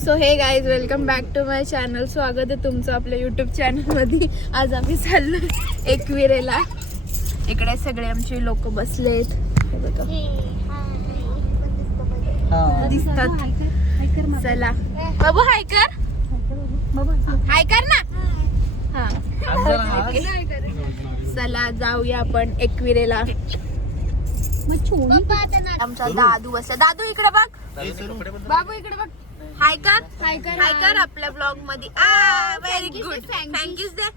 So hey guys, welcome back to my channel. स्वागत आहे तुमचं आपल्या यूट्यूब चॅनलमध्ये. आज आम्ही चाललो एकविरेला. इकडे सगळे आमचे लोक बसलेत, हे बघा दिसतात. चला बाबू, हाय कर, हाय कर ना. हा, चला जाऊया आपण एकविरेला. आमचा दादू बसला. दादू इकडे बघ, बाबू इकडे बघ. हाय कर, हाय कर, हाय कर आपल्या ब्लॉग मध्ये. व्हेरी गुड, थँक्यू दे.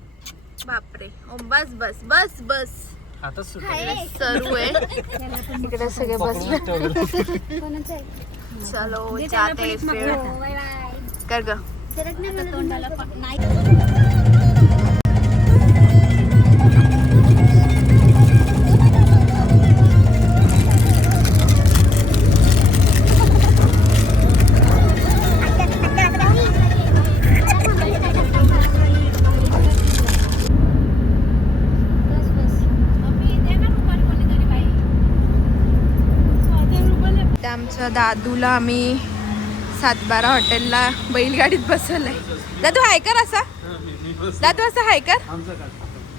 बापरे, बस बस बस बस सरू आहे. इकडे सगळे बसले. चलो जाते फिर. कर ग. आमच्या दादूला आम्ही 7-12 हॉटेलला बैलगाडीत बसवलंय. दादू हाय कर असा. दादू असं हाय कर.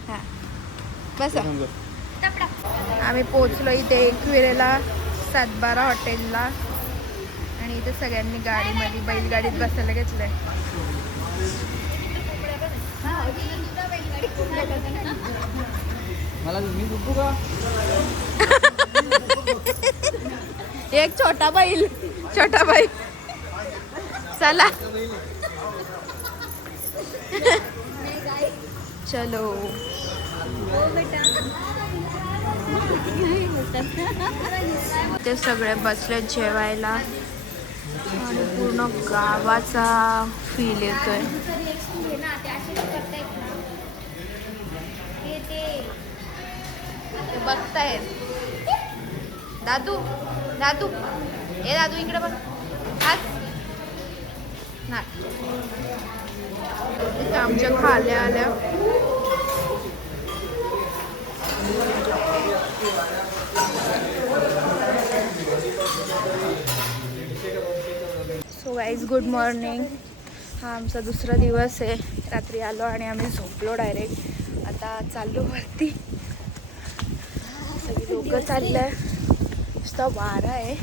हा बस. आम्ही पोचलो इथे एकविरेला 7-12 हॉटेलला. आणि इथे सगळ्यांनी गाडीमध्ये बैलगाडीत बसायला घेतलंय. एक छोटा बैल, छोटा बैल. चला चलो. ते सगळे बसले जेवायला आणि पूर्ण गावाचा फील येतोय. बघतायत. दादू, दादू, ए दादू इकडे बघ. आज नाही आमच्या खाल्या आल्या. So guys, good morning. हा आमचा दुसरा दिवस आहे. रात्री आलो आणि आम्ही झोपलो डायरेक्ट. आता चाललो वरती. सगळी लोक चाललंय. नुसता वारा आहे.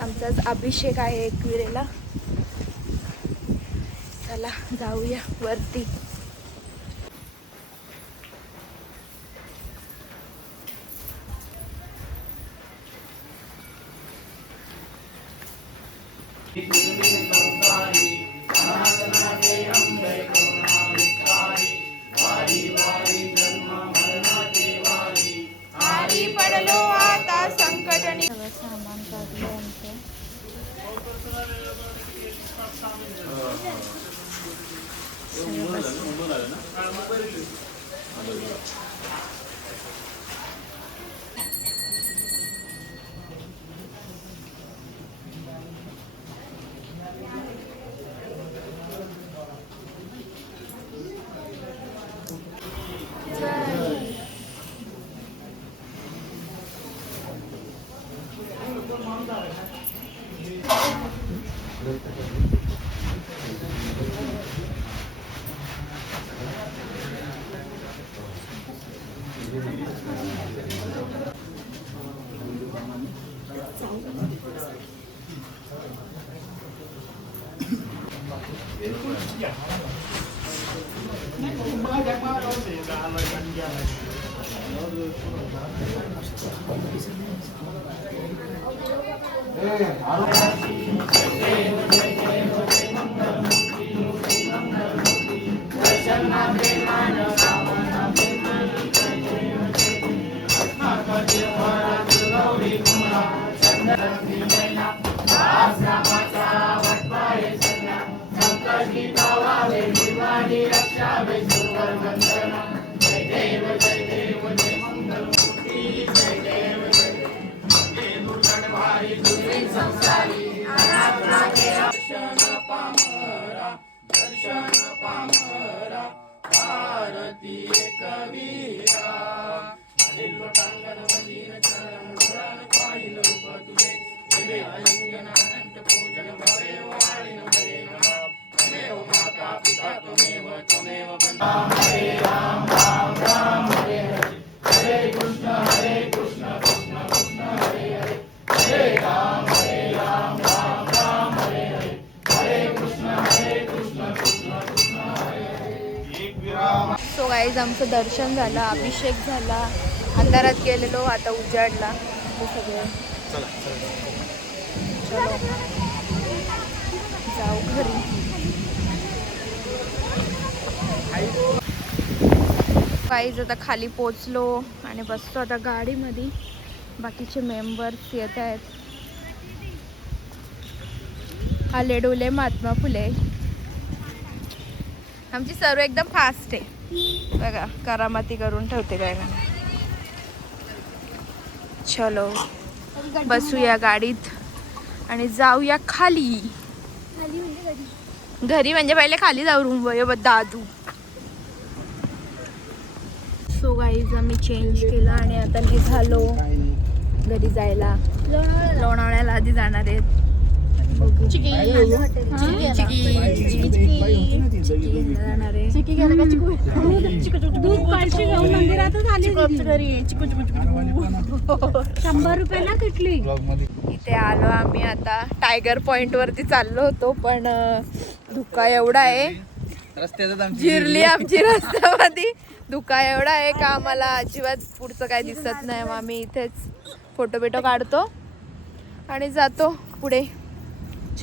आमचाच अभिषेक आहे एकविरेला. चला जाऊया वरती. पडलो आता संकट. सामान काढलं आमचं. पूजन भवे वाळीन सो गाईज आमचं दर्शन झालं, अभिषेक झाला, अंधारात गेलेलो आता उजाडला. हे सगळे चलो जाऊ घरी. गाईज आता खाली पोचलो आणि बसतो आता गाडीमध्ये. बाकीचे मेंबर्स येत आहेत. आले डोले महात्मा फुले. आमची सर्व एकदम फास्ट आहे बघा, करामती करून ठेवते काय का. चलो बसूया गाडीत आणि जाऊया खाली. घरी म्हणजे पहिले खाली जाऊ रूम वर दादू. सो गाईज आम्ही चेंज केलं आणि आता निघालो घरी जायला. लोणावळ्याला आधी जाणार आहेत. इथे आलो आम्ही आता. टायगर पॉइंट वरती चाललो होतो पण धुका एवढा आहे, जिरली आमची रस्त्यामध्ये. धुका एवढा आहे का आम्हाला अजिबात पुढचं काय दिसत नाही. मग आम्ही इथेच फोटो बिटो काढतो आणि जातो पुढे.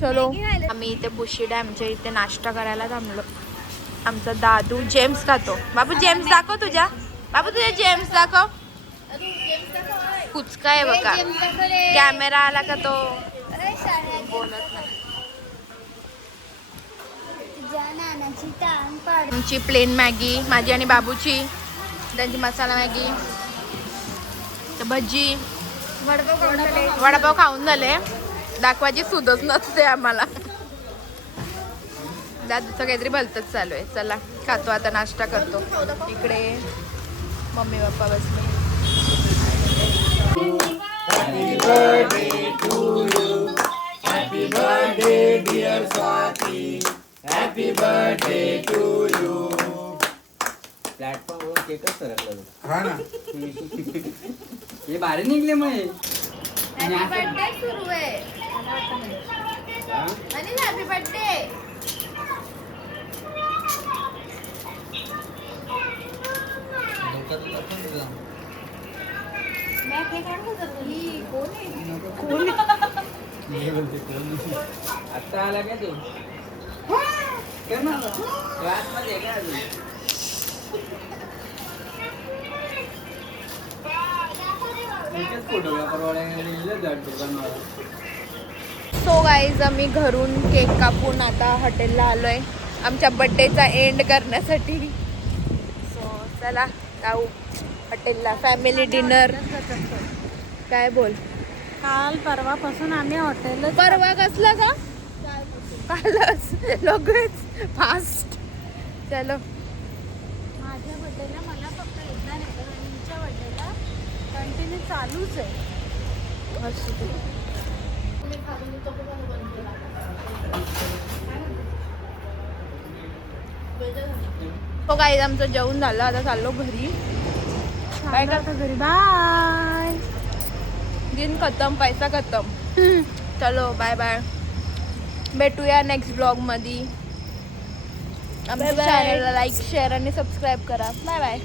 चलो आम्ही इथे बुशी डॅमच्या इथे नाश्ता करायला थांबलो. आमचा दादू जेम्स खातो. बाबू जेम्स दाखव तुझ्या. बाबू तुझ्या जेम्स दाखव. कुचका आहे बघा. कॅमेरा आला का तो बोलत नाही. आमची प्लेन मॅगी, माझी आणि बाबूची. त्यांची मसाला मॅगी, भजी, वडापाव खाऊन झाले. दाखवायची सुधच नसते आम्हाला. दादूचं काहीतरी भलतच चालू आहे. चला खातो आता, नाश्ता करतो. इकडे मम्मी पप्पा बसले. Happy birthday to you. Happy birthday dear Swati. Happy birthday to you. Platform वर केकच सरकला. हा ना. हे बाहेर निघले मग. हॅपी बर्थडे सुरू आहे. आणि हॅपी बर्थडे. आता आला काय तू? क्लास मध्ये काय अजून? सो गाईज आम्ही घरून केक कापून आता हॉटेलला आलोय आमच्या बर्थडेचा एंड करण्यासाठी. सो चला जाऊ हॉटेलला. Family dinner. काय बोल. काल परवापासून आम्ही हॉटेल. परवा कसला का? कालच. लगेच फास्ट. चलो माझ्या बर्थडेला मला फक्त एकदा नाही तर तुमच्या बर्थडेला कंटिन्यू चालूच आहे. हो गाईज आमचं जेवण झालं. आता चाललो घरी. काय करतो घरी. बाय. दिन खतम, पैसा खतम. चलो बाय बाय. भेटूया नेक्स्ट ब्लॉग मध्ये. आमच्या चॅनलला लाईक, शेअर आणि सबस्क्राईब करा. Bye bye.